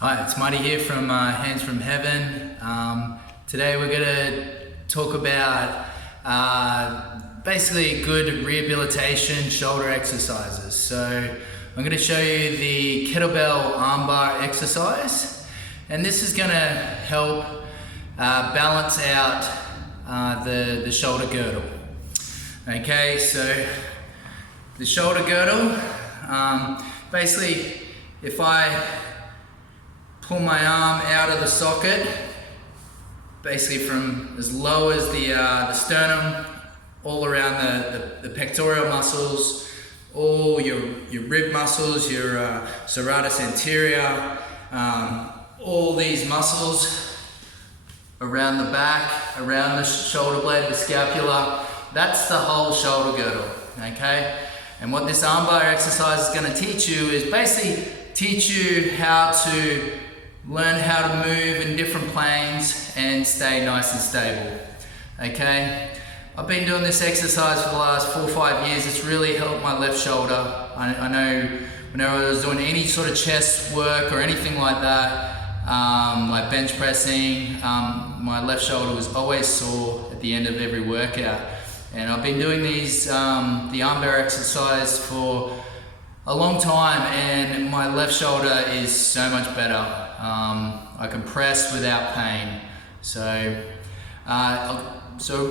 Hi, it's Marty here from Hands from Heaven. Today we're going to talk about basically good rehabilitation shoulder exercises. So I'm going to show you the Kettlebell Arm Bar Exercise, and this is going to help balance out the shoulder girdle. Okay, so the shoulder girdle, basically if I pull my arm out of the socket, basically from as low as the sternum, all around the pectoral muscles, all your rib muscles, your serratus anterior, all these muscles around the back, around the shoulder blade, the scapula. That's the whole shoulder girdle, okay? And what this armbar exercise is going to teach you is basically teach you how to learn how to move in different planes and stay nice and stable, okay? I've been doing this exercise for the last 4 or 5 years. It's really helped my left shoulder. I know whenever I was doing any sort of chest work or anything like that, like bench pressing, my left shoulder was always sore at the end of every workout. And I've been doing these, the armbar exercise for a long time, and my left shoulder is so much better. I can press without pain. So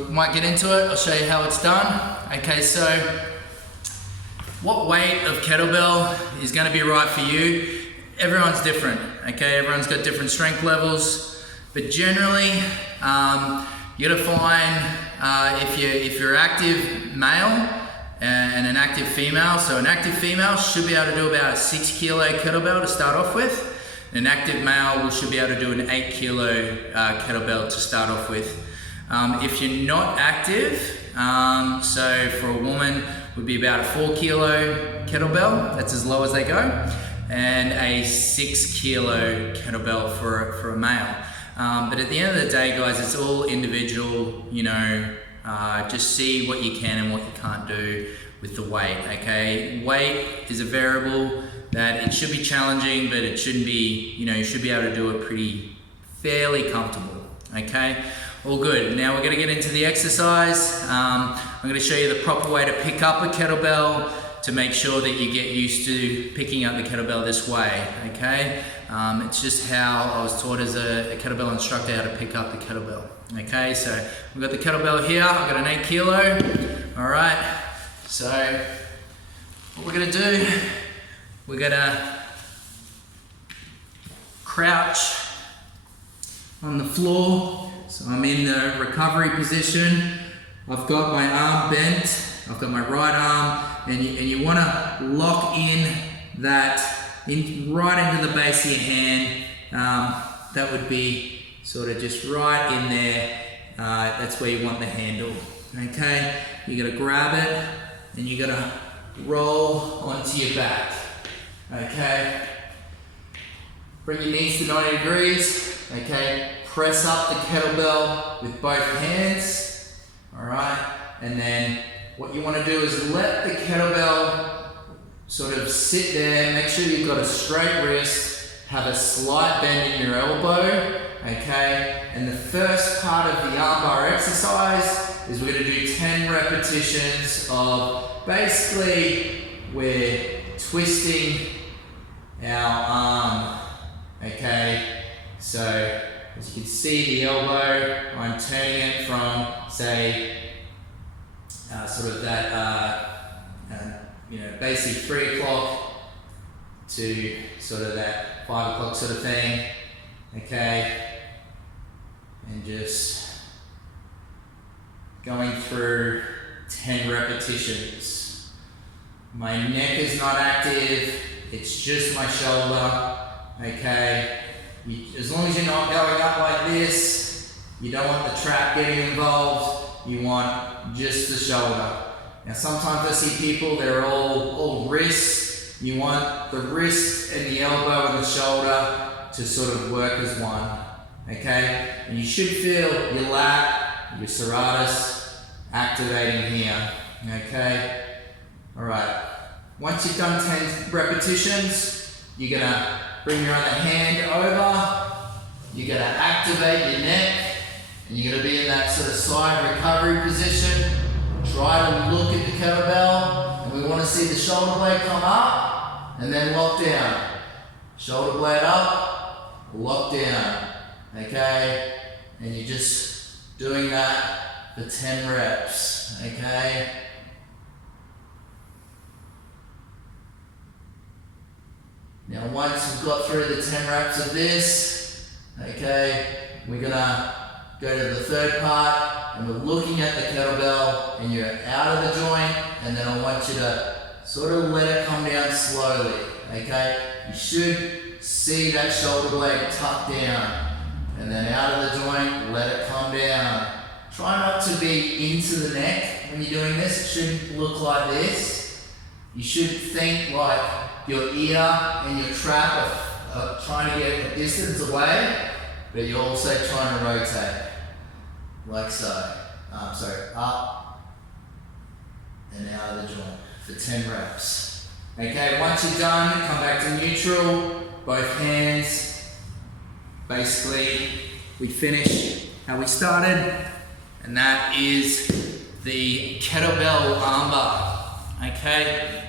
might get into it. I'll show you how it's done. Okay, so what weight of kettlebell is going to be right for you? Everyone's different. Okay, everyone's got different strength levels, but generally you got to find if you're active male and an active female. So an active female should be able to do about a 6 kilo kettlebell to start off with. An active male should be able to do an 8 kilo kettlebell to start off with. If you're not active, so for a woman would be about a 4 kilo kettlebell, that's as low as they go, and a 6 kilo kettlebell for a male. But at the end of the day, guys, it's all individual, you know. Just see what you can and what you can't do with the weight, okay? Weight is a variable that it should be challenging, but it shouldn't be, you know, you should be able to do it fairly comfortable, okay? All good. Now we're gonna get into the exercise. I'm gonna show you the proper way to pick up a kettlebell to make sure that you get used to picking up the kettlebell this way, okay? It's just how I was taught as a kettlebell instructor how to pick up the kettlebell. Okay, so we've got the kettlebell here. I've got an 8 kilo. All right, so what we're gonna do, we're gonna crouch on the floor. So I'm in the recovery position. I've got my arm bent. I've got my right arm, and you wanna lock in that right into the base of your hand. That would be sort of just right in there. That's where you want the handle. Okay, you gotta grab it and you gotta roll onto your back. Okay, bring your knees to 90 degrees. Okay, press up the kettlebell with both hands. All right, and then what you want to do is let the kettlebell sort of sit there. Make sure you've got a straight wrist, have a slight bend in your elbow. Okay, and the first part of the armbar exercise is we're going to do 10 repetitions of basically we're twisting our arm. Okay, so as you can see the elbow, I'm turning it from say sort of that you know, basic 3 o'clock to sort of that 5 o'clock sort of thing. Okay, and just going through 10 repetitions. My neck is not active, it's just my shoulder. Okay, as long as you're not going up like this, you don't want the trap getting involved, you want just the shoulder. Now sometimes I see people that are all wrists. You want the wrist and the elbow and the shoulder to sort of work as one, okay? And you should feel your lat, your serratus activating here, okay? All right, once you've done 10 repetitions, you're gonna bring your other hand over. You're gonna activate your neck, and you're gonna be in that sort of side recovery position. Try to look at the kettlebell, and we want to see the shoulder blade come up, and then lock down. Shoulder blade up, lock down, okay? And you're just doing that for 10 reps, okay? Now once we've got through the 10 reps of this, okay, we're gonna go to the third part, and we're looking at the kettlebell, and you're out of the joint, and then I want you to sort of let it come down slowly, okay? You should see that shoulder blade tuck down, and then out of the joint, let it come down. Try not to be into the neck when you're doing this. It shouldn't look like this. You should think like your ear and your trap are trying to get a distance away, but you're also trying to rotate, like so. Up and out of the joint for 10 reps. Okay, once you're done, come back to neutral, both hands. Basically, we finish how we started, and that is the kettlebell arm bar. Okay,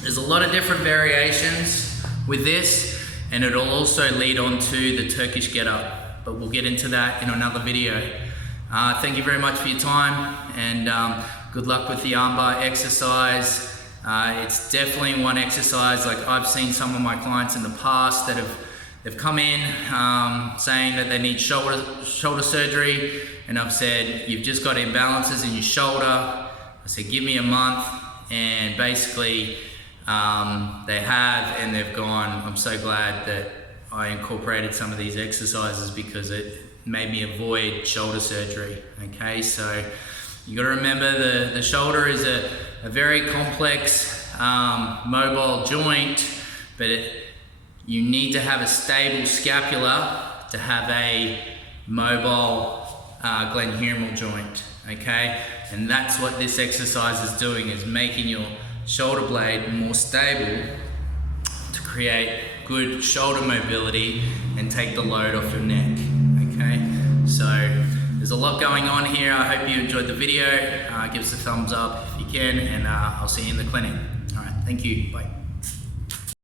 there's a lot of different variations with this, and it'll also lead on to the Turkish get up, but we'll get into that in another video. Thank you very much for your time, and good luck with the arm bar exercise. It's definitely one exercise. Like, I've seen some of my clients in the past that they've come in saying that they need shoulder surgery, and I've said, you've just got imbalances in your shoulder. I said, give me a month, and basically they have, and they've gone, I'm so glad that I incorporated some of these exercises because it made me avoid shoulder surgery. Okay, so you got to remember the shoulder is a very complex mobile joint, but you need to have a stable scapula to have a mobile glenohumeral joint. Okay, and that's what this exercise is doing, is making your shoulder blade more stable to create good shoulder mobility and take the load off your neck. Okay, so there's a lot going on here. I hope you enjoyed the video. Give us a thumbs up if you can, and I'll see you in the clinic. All right, thank you, bye.